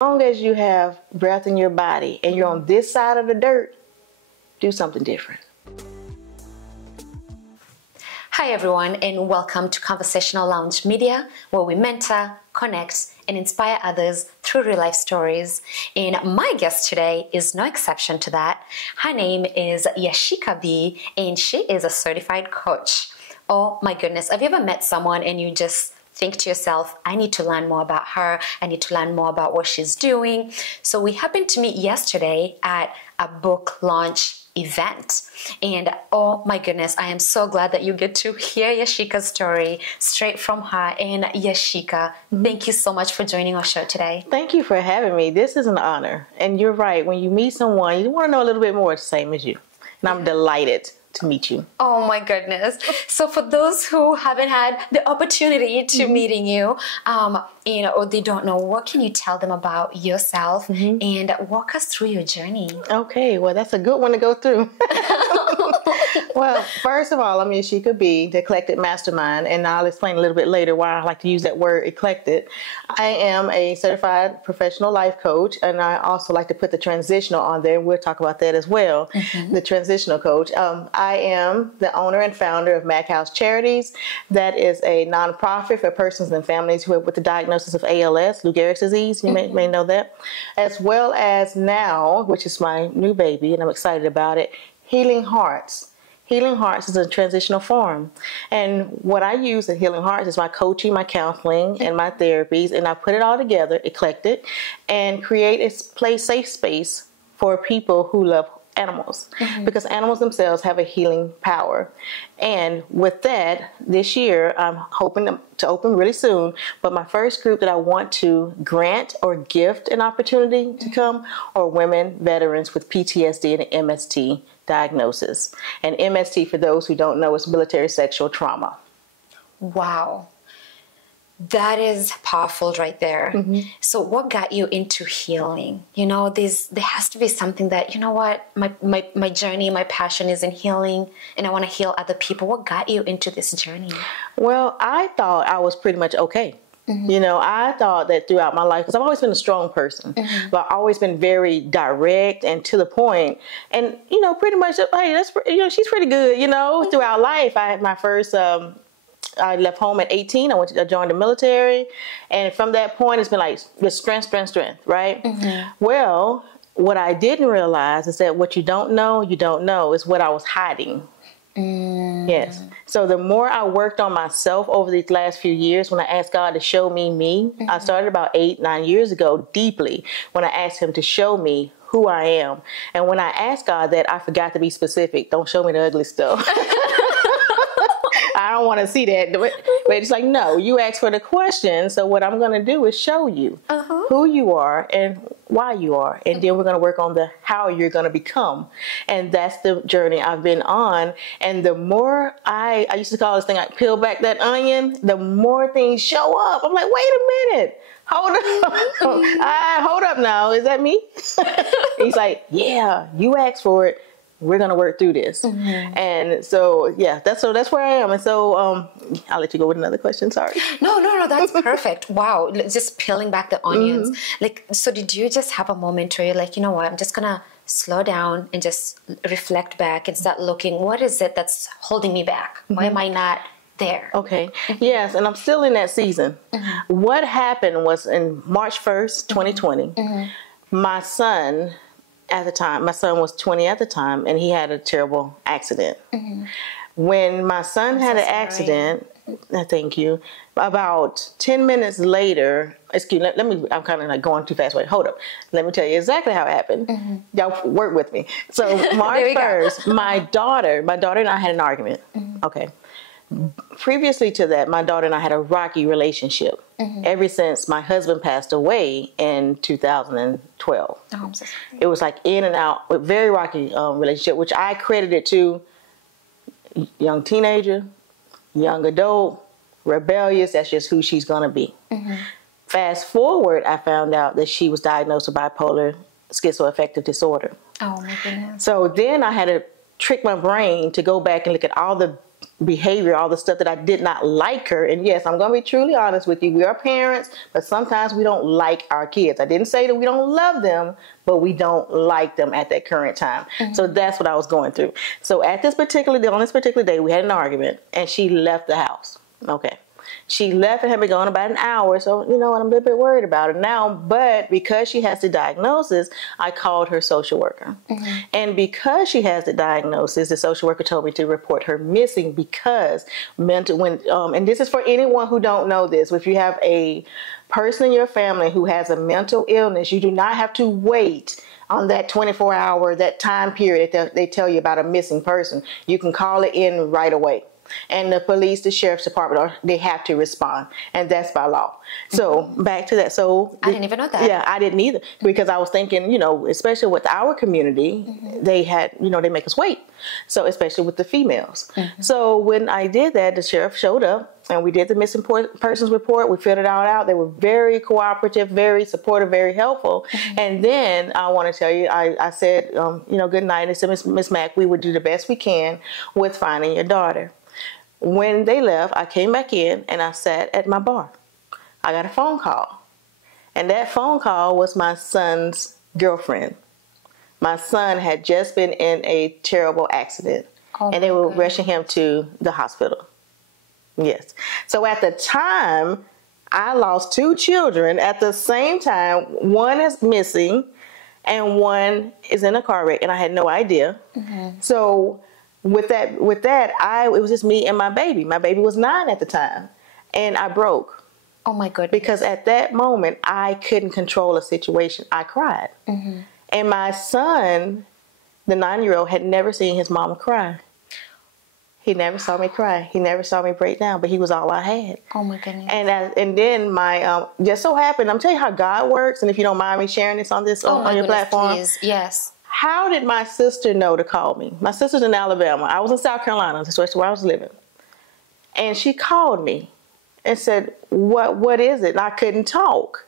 long as you have breath in your body and you're on this side of the dirt, do something different. Hi everyone, and welcome to Conversational Lounge Media, where we mentor, connect, and inspire others through real life stories. And my guest today is no exception to that. Her name is Yashica B, and she is a certified coach. Oh my goodness, have you ever met someone and you just think to yourself, I need to learn more about her, I need to learn more about what she's doing? So we happened to meet yesterday at a book launch event, and oh my goodness, I am so glad that you get to hear Yashica's story straight from her. And Yashica, thank you so much for joining our show today. Thank you for having me. This is an honor, and you're right, when you meet someone you want to know a little bit more the same as you, and I'm delighted to meet you. Oh my goodness. So for those who haven't had the opportunity to meeting you, or they don't know, what can you tell them about yourself and walk us through your journey? Okay, well, that's a good one to go through. Well, first of all, I'm Yashica B, the eclectic mastermind, and I'll explain a little bit later why I like to use that word eclectic. I am a certified professional life coach, and I also like to put the transitional on there. We'll talk about that as well, the transitional coach. I am the owner and founder of Mac House Charities. That is a nonprofit for persons and families who have with the diagnosis of ALS, Lou Gehrig's disease. You may know that. As well as now, which is my new baby, and I'm excited about it, Healing Hearts. Healing Hearts is a transitional form. And what I use at Healing Hearts is my coaching, my counseling, and my therapies. And I put it all together, eclectic, and create a safe space for people who love animals, because animals themselves have a healing power. And with that, this year, I'm hoping to open really soon, but my first group that I want to grant or gift an opportunity to come are women veterans with PTSD and MST diagnosis. And MST, for those who don't know, is military sexual trauma. Wow. That is powerful right there. So what got you into healing? You know, there has to be something that, you know what, my journey, my passion is in healing, and I want to heal other people. What got you into this journey? Well, I thought I was pretty much okay. You know, I thought that throughout my life, because I've always been a strong person, but I've always been very direct and to the point. And, you know, pretty much, hey, that's, you know, she's pretty good, you know, throughout life. I had my first, I left home at 18. I joined the military. And from that point, it's been like the strength, right? Well, what I didn't realize is that what you don't know is what I was hiding. Yes. So the more I worked on myself over these last few years, when I asked God to show me, I started about 8-9 years ago deeply when I asked him to show me who I am. And when I asked God that, I forgot to be specific. Don't show me the ugly stuff. I don't want to see that. But it's like, no, you asked for the question. So what I'm going to do is show you who you are and why you are. And then we're going to work on the how you're going to become. And that's the journey I've been on. And the more I used to call this thing, like peel back that onion, the more things show up. I'm like, wait a minute. Hold up. Hold up now. Is that me? He's like, yeah, you asked for it. We're going to work through this. And so, yeah, that's where I am. And so I'll let you go with another question. Sorry. No, that's perfect. Wow. Just peeling back the onions. Like, so did you just have a moment where you're like, you know what, I'm just going to slow down and just reflect back and start looking, what is it that's holding me back? Why am I not there? Okay. Yes. And I'm still in that season. What happened was in March 1st, 2020, my son was 20 at the time, and he had a terrible accident. When my son had an accident, thank you, about 10 minutes later, excuse me, I'm kind of like going too fast. Wait, hold up. Let me tell you exactly how it happened. Y'all work with me. So March 1st, my daughter and I had an argument. Okay. Previously to that, my daughter and I had a rocky relationship ever since my husband passed away in 2012. Oh, I'm so sorry. It was like in and out, a very rocky relationship, which I credited to young teenager, young adult, rebellious. That's just who she's going to be. Fast forward, I found out that she was diagnosed with bipolar schizoaffective disorder. Oh, my goodness. So then I had to trick my brain to go back and look at all the behavior, all the stuff that I did not like her. And yes, I'm going to be truly honest with you. We are parents, but sometimes we don't like our kids. I didn't say that we don't love them, but we don't like them at that current time. So that's what I was going through. So on this particular day, we had an argument and she left the house. Okay. She left and had been gone about an hour. So, you know, I'm a little bit worried about her now. But because she has the diagnosis, I called her social worker. And because she has the diagnosis, the social worker told me to report her missing because and this is for anyone who don't know this. If you have a person in your family who has a mental illness, you do not have to wait on that 24-hour, that time period that they tell you about a missing person. You can call it in right away. And the police, the sheriff's department, they have to respond. And that's by law. So back to that. So I didn't even know that. Yeah, I didn't either. Because I was thinking, you know, especially with our community, they had, you know, they make us wait. So especially with the females. So when I did that, the sheriff showed up and we did the missing persons report. We filled it all out. They were very cooperative, very supportive, very helpful. And then I want to tell you, I said, you know, good night. I said, Miss Mack, we would do the best we can with finding your daughter. When they left, I came back in and I sat at my bar. I got a phone call. And that phone call was my son's girlfriend. My son had just been in a terrible accident. And they were rushing him to the hospital. Yes. So at the time, I lost 2 children at the same time. One is missing and one is in a car wreck. And I had no idea. So with that, it was just me and my baby. My baby was 9 at the time, and I broke. Oh my goodness! Because at that moment, I couldn't control a situation. I cried, and my son, the 9-year-old, had never seen his mama cry. He never saw me cry. He never saw me break down, but he was all I had. Oh my goodness! And then my just so happened. I'm telling you how God works, and if you don't mind me sharing this on your platform, please. Yes. How did my sister know to call me? My sister's in Alabama. I was in South Carolina. That's where I was living. And she called me and said, what is it? And I couldn't talk.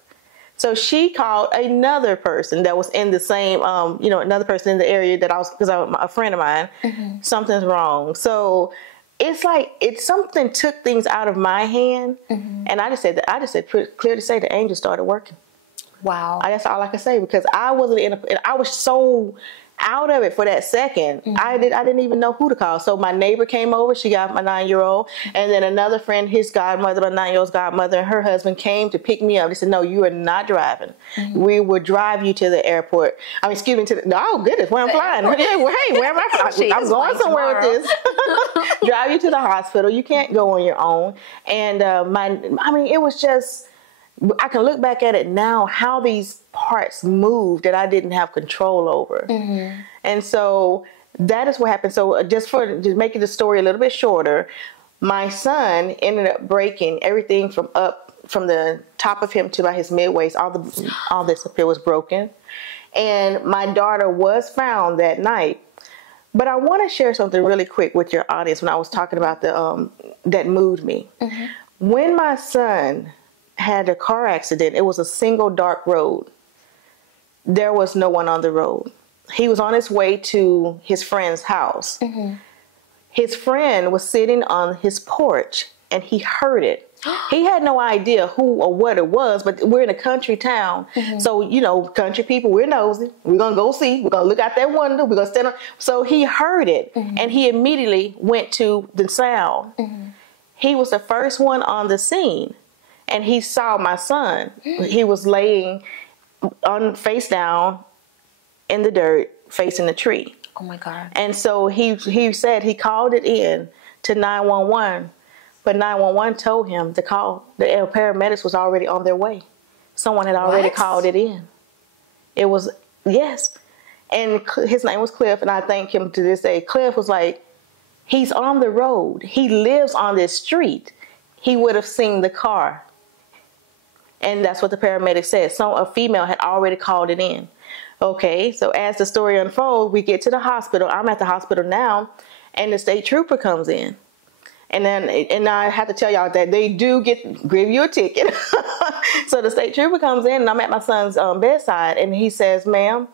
So she called another person that was in the same, you know, another person in the area that because I was a friend of mine. Something's wrong. So it's like something took things out of my hand. And I just said clear to say the angel started working. Wow. That's all I can say because I wasn't I was so out of it for that second. I didn't even know who to call. So my neighbor came over. She got my 9-year-old. And then another friend, his godmother, my 9-year-old's godmother, and her husband came to pick me up. They said, no, you are not driving. We will drive you to the airport. I mean, excuse me, oh, goodness, where I'm flying. Hey, where am I flying? I'm going somewhere with this. Drive you to the hospital. You can't go on your own. And it was just, I can look back at it now, how these parts moved that I didn't have control over. And so that is what happened. So just making the story a little bit shorter, my son ended up breaking everything from the top of him to about his mid-waist. All this up here was broken. And my daughter was found that night. But I want to share something really quick with your audience when I was talking about that moved me. When my son had a car accident, it was a single dark road. There was no one on the road. He was on his way to his friend's house. His friend was sitting on his porch and he heard it. He had no idea who or what it was, but we're in a country town. So, you know, country people, we're nosy. We're going to go see. We're going to look out that window. We're going to stand up. So he heard it and he immediately went to the sound. He was the first one on the scene. And he saw my son. He was laying face down in the dirt, facing the tree. Oh my God. And so he said he called it in to 911, but 911 told him to call. The paramedics was already on their way. Someone had already called it in. It was, yes. And his name was Cliff, and I thank him to this day. Cliff was like, he's on the road. He lives on this street. He would have seen the car. And that's what the paramedic said. So a female had already called it in. Okay, so as the story unfolds, we get to the hospital. I'm at the hospital now, and the state trooper comes in. And I have to tell y'all that they do give you a ticket. So the state trooper comes in, and I'm at my son's bedside, and he says, ma'am,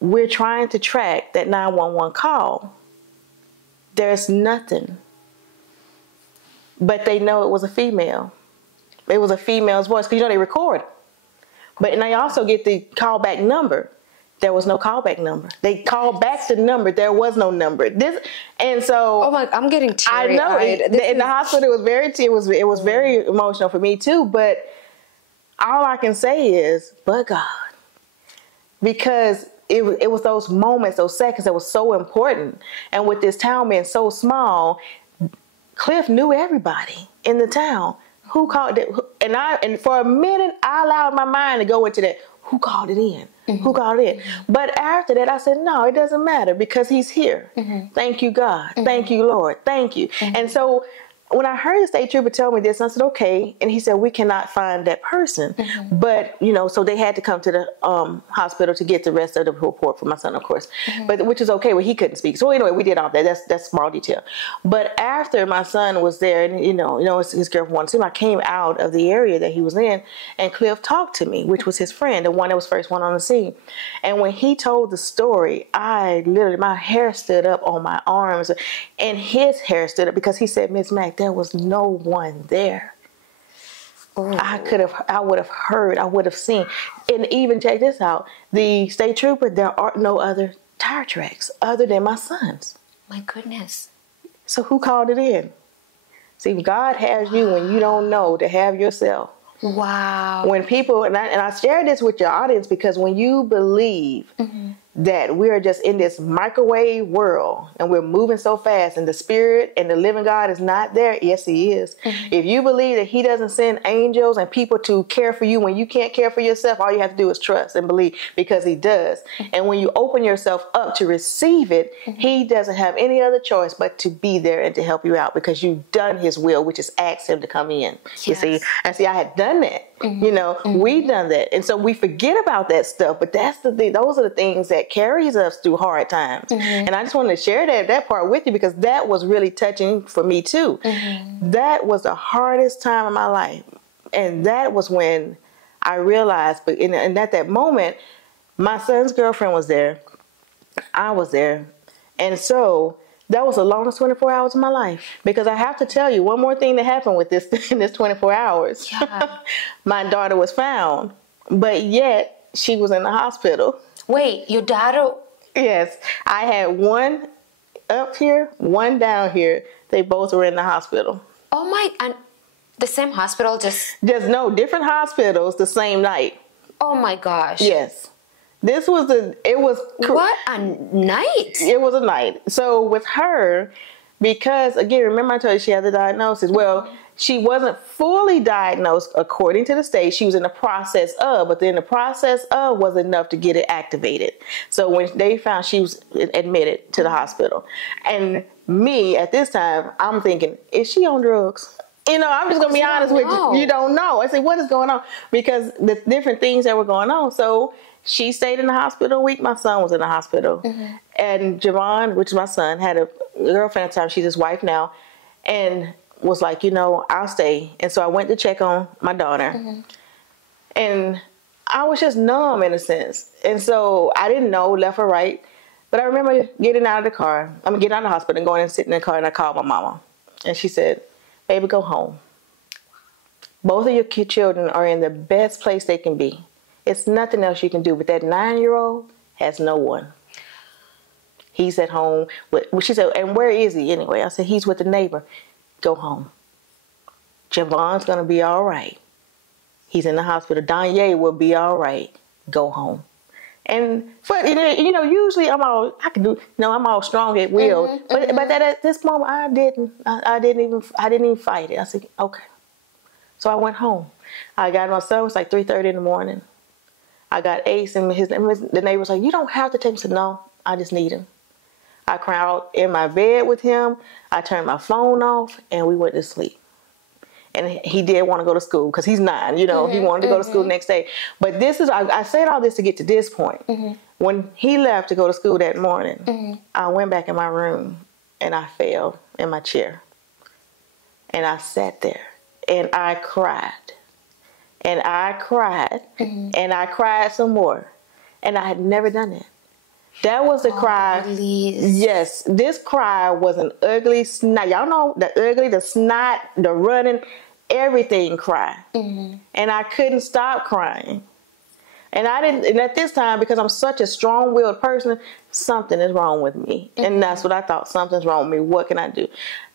we're trying to track that 911 call. There's nothing but they know it was a female. It was a female's voice, because they record. But and they also get the callback number. There was no callback number. They called back the number. There was no number. And so. Oh my! I'm getting teary. I know. In the hospital, it was very emotional for me too. But all I can say is, but God, because it was those moments, those seconds that was so important. And with this town being so small, Cliff knew everybody in the town. Who called it? And for a minute, I allowed my mind to go into that. Who called it in? Mm-hmm. Who called it in? Mm-hmm. But after that, I said, no, it doesn't matter, because he's here. Mm-hmm. Thank you, God. Mm-hmm. Thank you, Lord. Thank you. Mm-hmm. And so when I heard the state trooper tell me this, I said, okay. And he said, we cannot find that person. Mm-hmm. But, so they had to come to the hospital to get the rest of the report for my son, of course. Mm-hmm. But which is okay. Well, he couldn't speak. So anyway, we did all that. That's small detail. But after my son was there, and, his girlfriend wanted to see him, I came out of the area that he was in, and Cliff talked to me, which was his friend, the one that was first one on the scene. And when he told the story, my hair stood up on my arms, and his hair stood up, because he said, Miss Mack, there was no one there. Oh. I would have heard, I would have seen. And even check this out, the state trooper, there are no other tire tracks other than my son's. My goodness. So who called it in? See, God has you when you don't know to have yourself. Wow. When people, and I share this with your audience, because when you believe that we're just in this microwave world and we're moving so fast, and the spirit and the living God is not there, yes, he is. If you believe that he doesn't send angels and people to care for you when you can't care for yourself, all you have to do is trust and believe, because he does. And when you open yourself up to receive it, he doesn't have any other choice but to be there and to help you out, because you've done his will, which is ask him to come in. Yes. You see, and see, I had done that. We've done that, and so we forget about that stuff. But that's the thing; those are the things that carries us through hard times. And I just wanted to share that part with you, because that was really touching for me too. That was the hardest time of my life, and that was when I realized. But and at that moment, my son's girlfriend was there, I was there, and so. That was the longest 24 hours of my life. Because I have to tell you one more thing that happened with this in this 24 hours. Yeah. My daughter was found, but yet she was in the hospital. Wait, your daughter? Yes. I had one up here, one down here. They both were in the hospital. Oh my, and the same hospital just no, different hospitals the same night. Oh my gosh. Yes. What a night. It was a night. So with her, because again, remember I told you she had the diagnosis. Well, she wasn't fully diagnosed according to the state. She was in the process of, but then the process of was enough to get it activated. So when they found, she was admitted to the hospital. And me at this time, I'm thinking, is she on drugs? I'm just going to be honest with you. You don't know. I said, what is going on? Because the different things that were going on. So she stayed in the hospital a week. My son was in the hospital. And Javon, which is my son, had a girlfriend at the time. She's his wife now. And was like, I'll stay. And so I went to check on my daughter. And I was just numb in a sense. And so I didn't know left or right. But I remember getting out of the hospital and going and sitting in the car. And I called my mama. And she said, baby, go home. Both of your children are in the best place they can be. It's nothing else you can do. But that 9-year-old has no one. He's at home. She said, and where is he anyway? I said, he's with the neighbor. Go home. Javon's going to be all right. He's in the hospital. Danye will be all right. Go home. And usually I'm all strong at will. But at this moment, I didn't even fight it. I said, okay. So I went home. I got my son. It was like 3:30 in the morning. I got Ace, and the neighbor was like, you don't have to take him. I said, no, I just need him. I cried in my bed with him. I turned my phone off, and we went to sleep. And he did want to go to school because he's 9, He wanted to go to school the next day. But I said all this to get to this point. When he left to go to school that morning, I went back in my room and I fell in my chair. And I sat there and I cried. And I cried. And I cried some more. And I had never done it. That was the cry. Release. Yes, this cry was an ugly snot. Y'all know the ugly, the snot, the running, everything cry. And I couldn't stop crying. And I didn't, and at this time, because I'm such a strong-willed person, something is wrong with me. And that's what I thought, something's wrong with me. What can I do?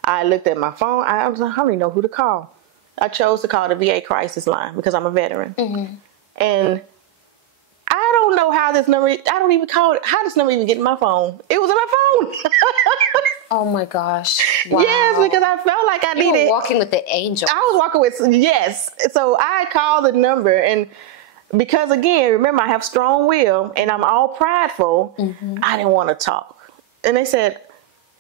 I looked at my phone. I was like, I don't even know who to call. I chose to call the VA crisis line because I'm a veteran. And I don't know how this number, I don't even call it, how this number even get in my phone. It was in my phone. Oh my gosh. Wow. Yes, because I felt like I needed. You were walking with the angel. I was walking with, yes. So I called the number, and because again, remember, I have strong will and I'm all prideful, I didn't want to talk. And they said,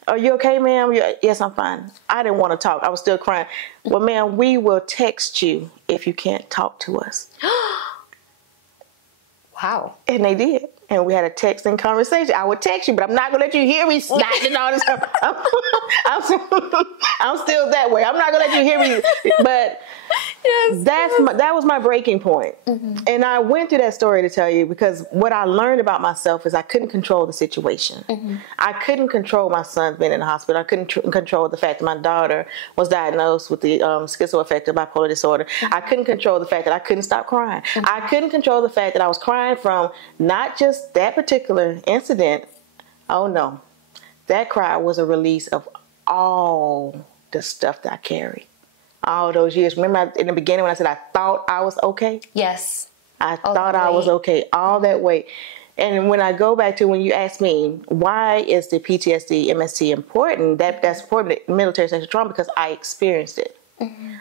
are you okay, ma'am? Yes, I'm fine. I didn't want to talk. I was still crying. Well, ma'am, we will text you if you can't talk to us. Wow. And they did. And we had a texting conversation. I would text you, but I'm not going to let you hear me snotting and all this stuff. I'm still that way. I'm not going to let you hear me. But that was my breaking point. And I went through that story to tell you because what I learned about myself is I couldn't control the situation. I couldn't control my son being in the hospital. I couldn't control the fact that my daughter was diagnosed with the schizoaffective bipolar disorder. I couldn't control the fact that I couldn't stop crying. I couldn't control the fact that I was crying from not just that particular incident. Oh no, that cry was a release of all the stuff that I carried all those years. Remember in the beginning when I said I thought I was okay? Yes. I thought I was okay, all that weight. And when I go back to when you asked me, why is the PTSD, MST important? That's important, military sexual trauma, because I experienced it.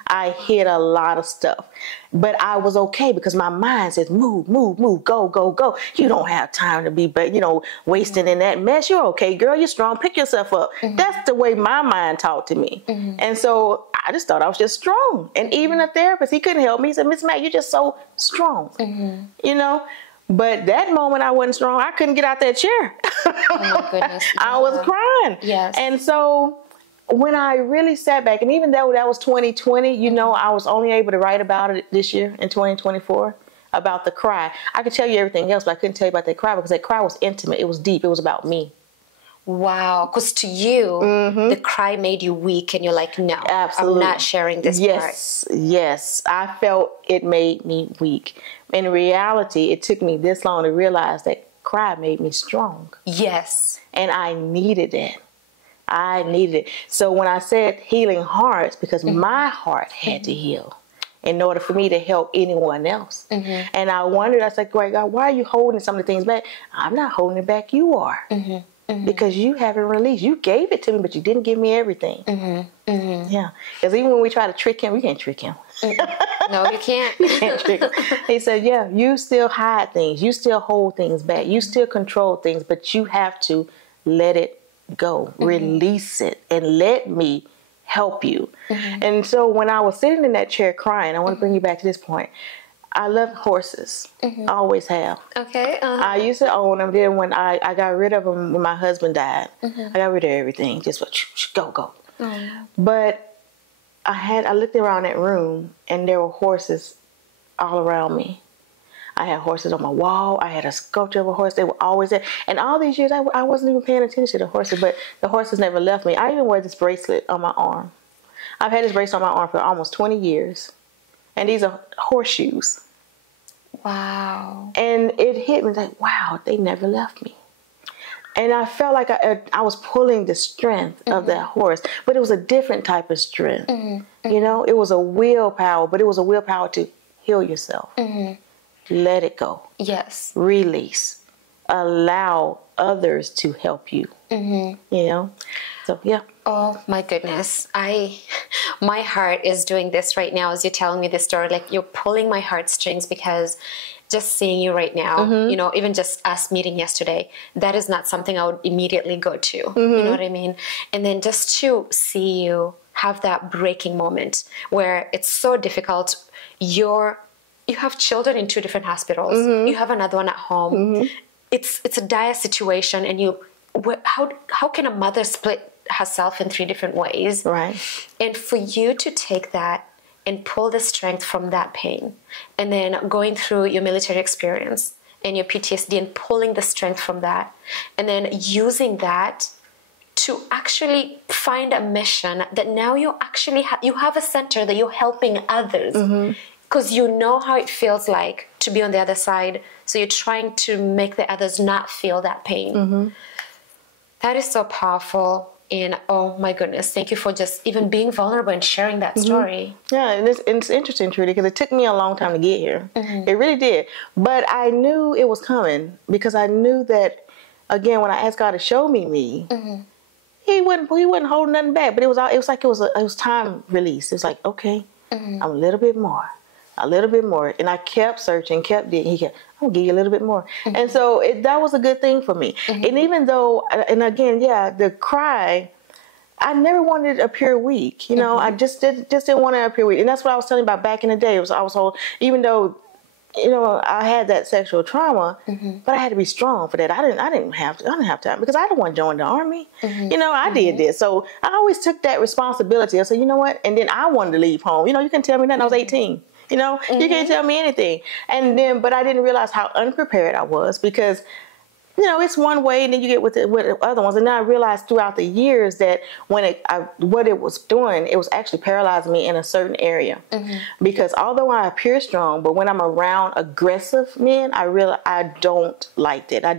I hit a lot of stuff, but I was okay because my mind says, move, move, move, go, go, go. You don't have time to be, wasting in that mess. You're okay, girl. You're strong. Pick yourself up. That's the way my mind talked to me. And so I just thought I was just strong. And even a therapist, he couldn't help me. He said, Miss Matt, you're just so strong, But that moment I wasn't strong. I couldn't get out that chair. Oh my goodness. I was crying. Yes. And so when I really sat back, and even though that was 2020, I was only able to write about it this year in 2024, about the cry. I could tell you everything else, but I couldn't tell you about that cry because that cry was intimate. It was deep. It was about me. Wow. Because to you, the cry made you weak and you're like, no, absolutely. I'm not sharing this part. Yes. I felt it made me weak. In reality, it took me this long to realize that cry made me strong. Yes. And I needed it. I needed it. So when I said healing hearts, because my heart had to heal in order for me to help anyone else. And I wondered, I said, great God, why are you holding some of the things back? I'm not holding it back. You are. Because you haven't released. You gave it to me, but you didn't give me everything. Yeah. Because even when we try to trick him, we can't trick him. No, you can't. You can't trick him. He said, yeah, you still hide things. You still hold things back. You still control things, but you have to let it go, release it, and let me help you. And so when I was sitting in that chair crying, I want to bring you back to this point. I love horses. I always have. Okay. I used to own them. Then when I got rid of them when my husband died, I got rid of everything. Just go. But I looked around that room and there were horses all around me. I had horses on my wall. I had a sculpture of a horse. They were always there. And all these years, I wasn't even paying attention to the horses, but the horses never left me. I even wear this bracelet on my arm. I've had this bracelet on my arm for almost 20 years. And these are horseshoes. Wow. And it hit me like, wow, they never left me. And I felt like I was pulling the strength of that horse, but it was a different type of strength. It was a willpower, but it was a willpower to heal yourself. Let it go. Yes. Release. Allow others to help you. So, yeah. Oh, my goodness. My heart is doing this right now as you're telling me this story. Like, you're pulling my heartstrings because just seeing you right now, even just us meeting yesterday, that is not something I would immediately go to. You know what I mean? And then just to see you have that breaking moment where it's so difficult. You have children in 2 different hospitals. You have another one at home. It's a dire situation, and how can a mother split herself in 3 different ways? Right. And for you to take that and pull the strength from that pain, and then going through your military experience, and your PTSD and pulling the strength from that, and then using that to actually find a mission that now you actually you have a center that you're helping others, because you know how it feels like to be on the other side. So you're trying to make the others not feel that pain. That is so powerful. And oh my goodness, thank you for just even being vulnerable and sharing that story. Yeah, and it's interesting, Trudy, because it took me a long time to get here. It really did. But I knew it was coming, because I knew that, again, when I asked God to show me, He wasn't holding nothing back. But it was time release. It was like, okay, I'm a little bit more. And I kept searching, kept digging. He kept, I'm going to give you a little bit more. And so that was a good thing for me. And even though, and again, the cry, I never wanted to appear weak. You know, I just didn't want to appear weak. And that's what I was telling you about back in the day. Even though, you know, I had that sexual trauma, but I had to be strong for that. I didn't have time, because I didn't want to join the army. You know, I did this. So I always took that responsibility. I said, you know what? And then I wanted to leave home. You know, you can tell me that I was 18. You know, you can't tell me anything. But I didn't realize how unprepared I was, because, you know, it's one way, and then you get with other ones. And then I realized throughout the years that what it was doing, it was actually paralyzing me in a certain area. Because although I appear strong, but when I'm around aggressive men, I realize I don't like that. I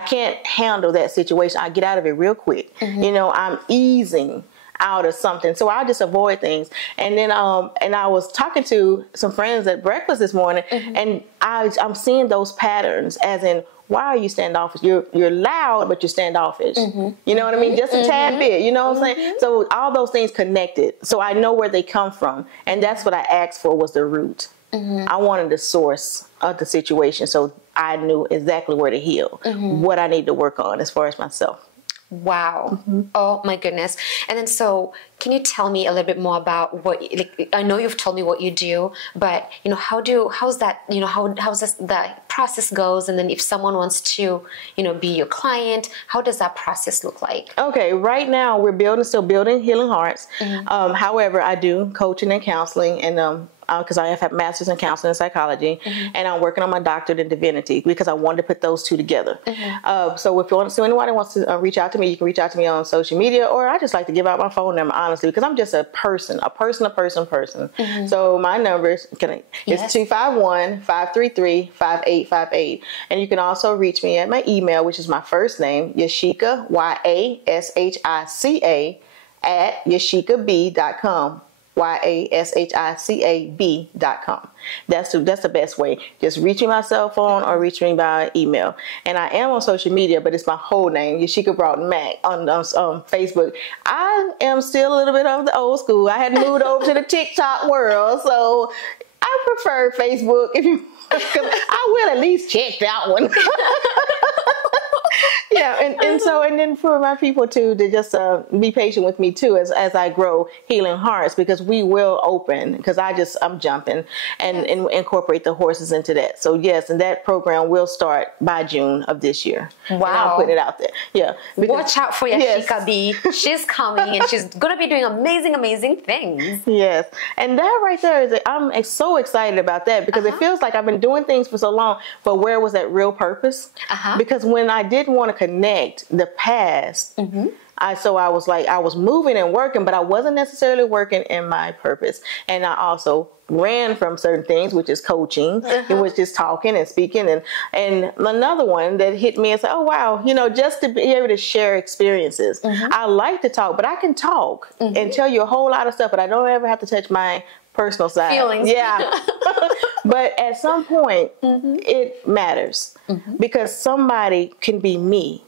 can't handle that situation. I get out of it real quick. You know, I'm easing out of something, so I just avoid things. And then and I was talking to some friends at breakfast this morning, and I'm seeing those patterns, as in, why are you standoffish? You're loud, but you're standoffish. You know what I mean? Just a tad bit. You know what I'm saying? So all those things connected. So I know where they come from, and that's what I asked for, was the root. I wanted the source of the situation, so I knew exactly where to heal, what I need to work on as far as myself. Wow. Oh my goodness. And then, so can you tell me a little bit more about what, like, I know you've told me what you do, but, you know, how's that, you know, how's this, that process goes? And then if someone wants to, you know, be your client, how does that process look like? Okay. Right now we're still building Healing Hearts. However, I do coaching and counseling, and, because I have master's in counseling and psychology, and I'm working on my doctorate in divinity, because I wanted to put those two together. So if anyone wants to reach out to me, you can reach out to me on social media, or I just like to give out my phone number, honestly, because I'm just a person. So my number is 251-533-5858. And you can also reach me at my email, which is my first name, Yashica, YASHICA, at yashicab.com. YASHICAB.com. That's the best way. Just reach me by cell phone or reach me by email. And I am on social media, but it's my whole name, Yashica Broughton Mack, on Facebook. I am still a little bit of the old school. I had moved over to the TikTok world, so I prefer Facebook. Cause I will at least check that one. And then for my people too, to just be patient with me too as I grow Healing Hearts, because we will open, because I'm jumping and incorporate the horses into that. So yes, and that program will start by June of this year. Wow. And I'll put it out there. Yeah. Watch out for Yashica B. She's coming, and she's going to be doing amazing things. Yes. And that right there is, I'm so excited about that, because it feels like I've been doing things for so long, but where was that real purpose? Because when I didn't want to connect the past, I was moving and working, but I wasn't necessarily working in my purpose. And I also ran from certain things, which is coaching. It was just talking and speaking. And another one that hit me and said, oh, wow, you know, just to be able to share experiences. I like to talk, but I can talk and tell you a whole lot of stuff, but I don't ever have to touch my personal side. Feelings. Yeah. But at some point, it matters, because somebody can be me.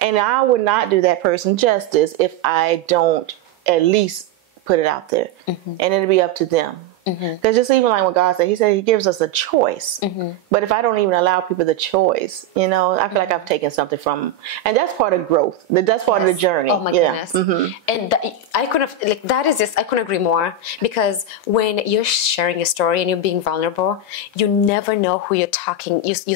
And I would not do that person justice if I don't at least put it out there. And it'll be up to them. Because just even like what God said, He said He gives us a choice. But if I don't even allow people the choice, you know, I feel like I've taken something from them. And that's part of growth. That's part of the journey. Oh my goodness. And I couldn't agree more, because when you're sharing your story and you're being vulnerable, you never know who you're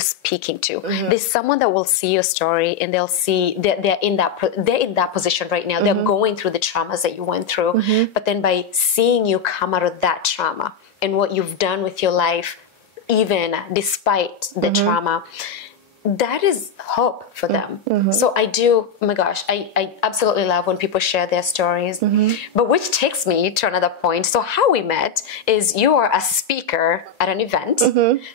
speaking to. There's someone that will see your story, and they'll see that they're in that position right now. They're going through the traumas that you went through. But then by seeing you come out of that trauma and what you've done with your life, even despite the trauma, that is hope for them. So I do, oh my gosh, I absolutely love when people share their stories. But which takes me to another point. So how we met is you are a speaker at an event.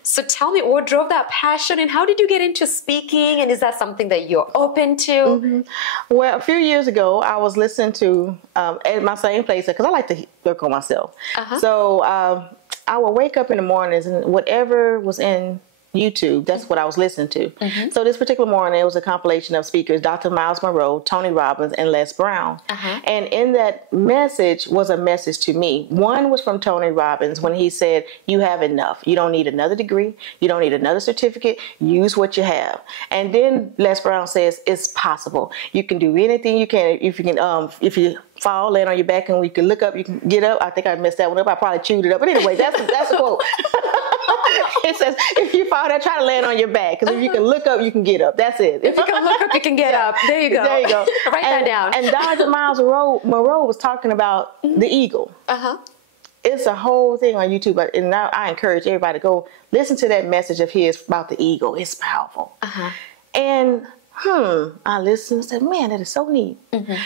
So tell me, what drove that passion, and how did you get into speaking? And is that something that you're open to? Well, a few years ago, I was listening to, at my same place, because I like to work on myself. So I would wake up in the mornings, and whatever was in YouTube, that's what I was listening to. So this particular morning, it was a compilation of speakers, Dr. Miles Monroe, Tony Robbins, and Les Brown. And in that message was a message to me. One was from Tony Robbins when he said, you have enough. You don't need another degree. You don't need another certificate. Use what you have. And then Les Brown says, it's possible. You can do anything you can. If you fall, land on your back, and we can look up, you can get up. I think I messed that one up. I probably chewed it up. But anyway, that's a quote. It says, if you fall down, try to land on your back. Because if you can look up, you can get up. That's it. If you can look up, you can get up. There you go. There you go. Write that down. And Dr. Miles Monroe was talking about the eagle. It's a whole thing on YouTube. And now I encourage everybody to go listen to that message of his about the eagle. It's powerful. And I listened and said, man, that is so neat.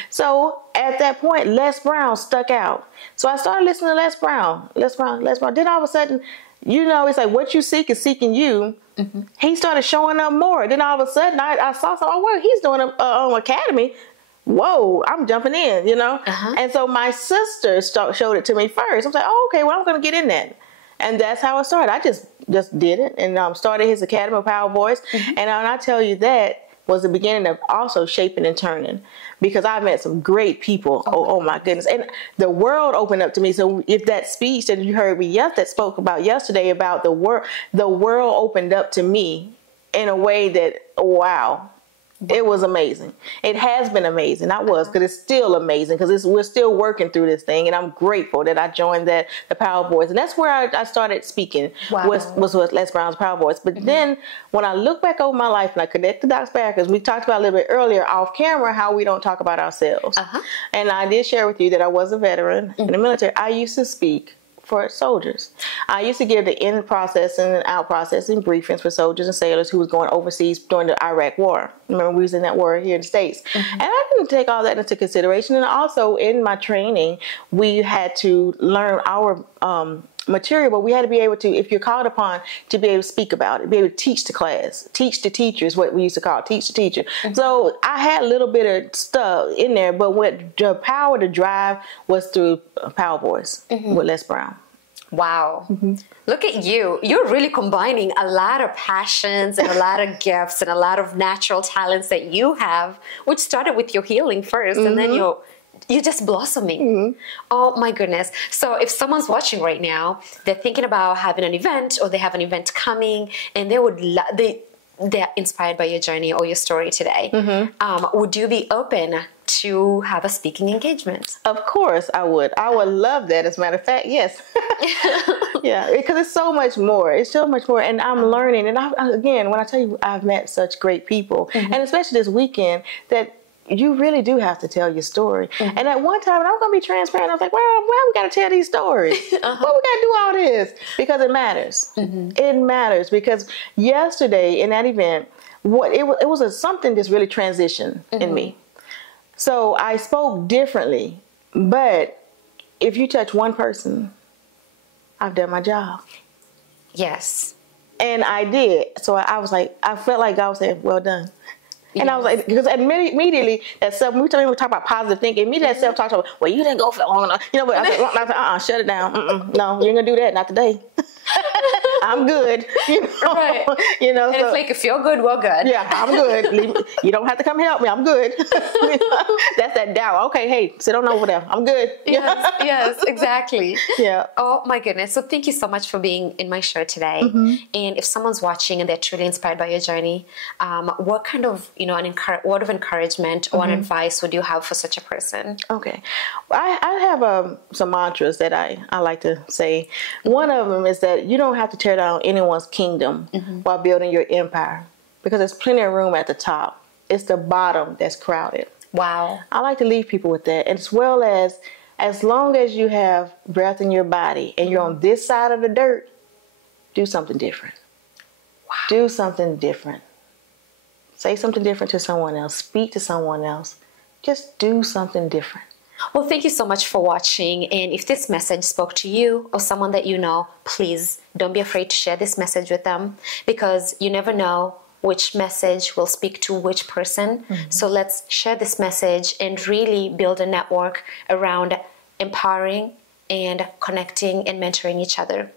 So at that point, Les Brown stuck out. So I started listening to Les Brown. Then all of a sudden, it's like what you seek is seeking you. He started showing up more. Then all of a sudden, I saw something. Oh, well, he's doing an academy. Whoa, I'm jumping in, And so my sister showed it to me first. I was like, oh, okay, well, I'm going to get in that. And that's how it started. I just did it and started his Academy of Power Voice. And when I tell you that was the beginning of also shaping and turning, because I met some great people. Oh my goodness. And the world opened up to me. So if that speech that you heard me that spoke about yesterday about the world opened up to me in a way that, wow, it was amazing. It has been amazing. Because it's still amazing, because we're still working through this thing. And I'm grateful that I joined the Power Voice. And that's where I started speaking, was with Les Brown's Power Voice. But then when I look back over my life and I connect the dots back, because we talked about a little bit earlier off camera, how we don't talk about ourselves. And I did share with you that I was a veteran in the military. I used to speak for soldiers. I used to give the in processing and out processing briefings for soldiers and sailors who was going overseas during the Iraq War. Remember, we was in that war here in the States. And I didn't take all that into consideration. And also in my training, we had to learn our material, but we had to be able to, if you're called upon, to be able to speak about it, be able to teach the class, teach the teachers, what we used to call teach the teacher. So I had a little bit of stuff in there, but what the power to drive was through Power Voice with Les Brown. Wow. Look at you. You're really combining a lot of passions and a lot of gifts and a lot of natural talents that you have, which started with your healing first, and then you're just blossoming. Oh my goodness. So if someone's watching right now, they're thinking about having an event, or they have an event coming, and they're inspired by your journey or your story today, would you be open to have a speaking engagement? Of course I would. I would love that. As a matter of fact, yes. Yeah, because it's so much more. It's so much more. And I'm learning. And again, when I tell you I've met such great people, and especially this weekend, that you really do have to tell your story. And at one time, and I'm going to be transparent, I was like, well, why we got to tell these stories? Well, we got to do all this? Because it matters. It matters, because yesterday in that event, it was something that's really transitioned in me. So I spoke differently, but if you touch one person, I've done my job. Yes. And I did. So I was like, I felt like God was saying, well done. And I was like, because immediately that we talk about positive thinking. Immediately that self-talk about, well, you didn't go for long enough. But I said, shut it down. No, you ain't gonna do that. Not today. I'm good. Right. And so, it's like, if you're good, we're good. Yeah, I'm good. You don't have to come help me. I'm good. That's that doubt. Okay, hey, sit on over there. I'm good. Yes, exactly. Yeah. Oh my goodness. So thank you so much for being in my show today. And if someone's watching and they're truly inspired by your journey, what kind of, word of encouragement or an advice would you have for such a person? Okay. I have some mantras that I like to say. One of them is that you don't have to tear down anyone's kingdom while building your empire, because there's plenty of room at the top. It's the bottom that's crowded. Wow. I like to leave people with that, as well as long as you have breath in your body and you're on this side of the dirt, do something different. Wow. Do something different. Say something different to someone else. Speak to someone else. Just do something different. Well, thank you so much for watching. And if this message spoke to you or someone that you know, please don't be afraid to share this message with them, because you never know which message will speak to which person. Mm-hmm. So let's share this message and really build a network around empowering and connecting and mentoring each other.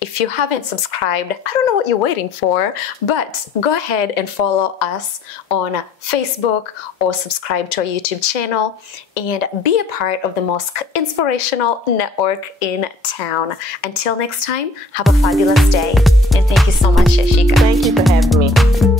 If you haven't subscribed, I don't know what you're waiting for, but go ahead and follow us on Facebook or subscribe to our YouTube channel and be a part of the most inspirational network in town. Until next time, have a fabulous day. And thank you so much, Yashica. Thank you for having me.